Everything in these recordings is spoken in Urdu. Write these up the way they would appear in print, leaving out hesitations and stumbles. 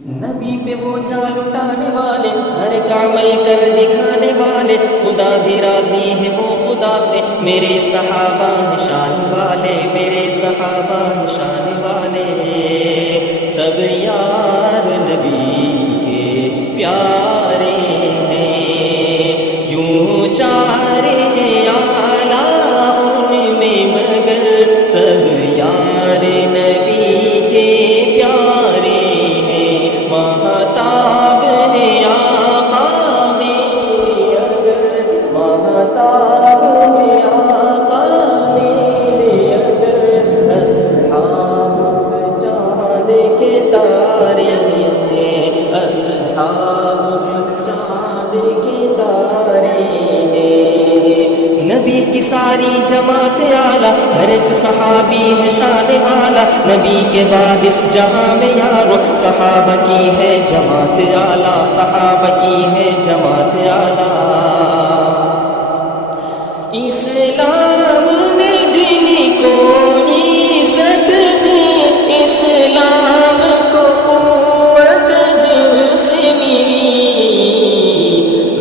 نبی پہ وہ جان اٹھانے والے، ہر ایک عمل کر دکھانے والے، خدا بھی راضی ہے وہ خدا سے، میرے صحابہ ہیں شان والے، میرے صحابہ ہیں شان والے، سب یار نبی کے پیارے ہیں، یوں چارے ہیں اعلیٰ ان میں مگر سب یار نبی کے پیارے ہیں، مہتاب ہے آقا میرے اگر، مہتاب ہے آقا میرے اگر، اصحاب اس چاند کے تارے ہیں، اصحاب اس چاند کے تارے ہیں، نبی کی ساری جماعت اعلیٰ، ہر ایک صحابی ہے شان والا، نبی کے بعد اس جہاں میں یارو صحابہ کی ہے جماعت اعلیٰ، صحابہ کی ہے جماعت اعلیٰ، اسلام نے جن کو عزت دی، اسلام کو قوت جن سے ملی،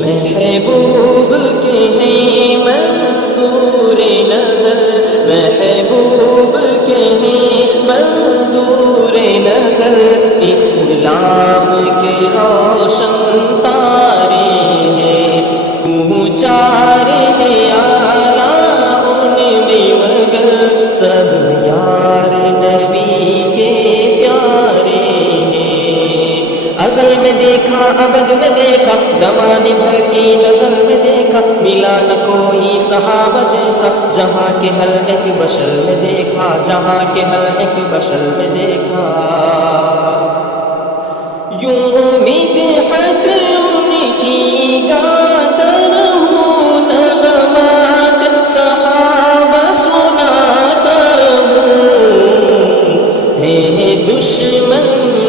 محبوب کے ہیں منظور نظر، محبوب کے ہیں منظور نظر، اسلام کے روشن تارے ہیں، کیوں چارے ہیں اعلیٰ ان میں مگر سب یار نبی کے پیارے ہیں، ازل میں دیکھا ابد میں دیکھا، زمانے بھر کی نظر میں دیکھا، ملا نہ کوئی صحابہ جیسا، جہاں کے ہر ایک بشر میں دیکھا، جہاں کے ہر ایک بشر میں دیکھا، یوں مدحت ان کی گاتا رہوں، نغمات صحابہ سناتا رہوں، ہیں دشمن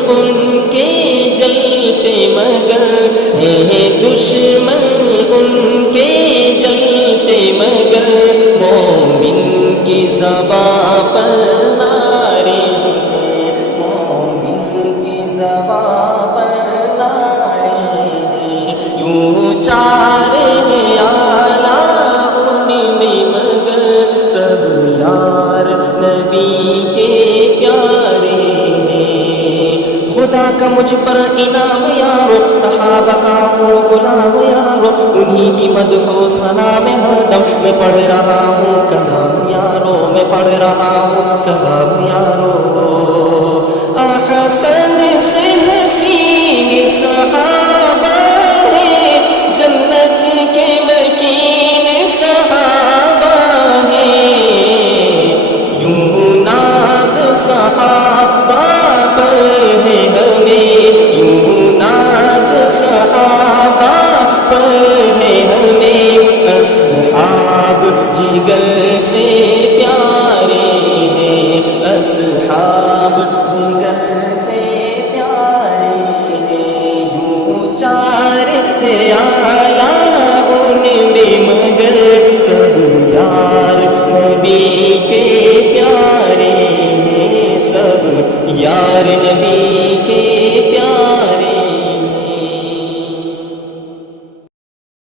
ان کے جلتے مگر، ہیں دشمن ان کے جلتے مگر، مومن کی زبان پر نعرے ہیں، مومن کی زبان پر نعرے ہیں، یوں چارے ہیں اعلیٰ ان میں مگر سب یار نبی کے پیارے ہیں، خدا کا مجھ پر انعام یارو، صحابہ کا ہوں غلام یارو، انہی کی مدح و ثنا میں ہر دم میں پڑھ رہا ہوں کلام یارو، میں پڑھ رہا ہوں کلام یارو، احسن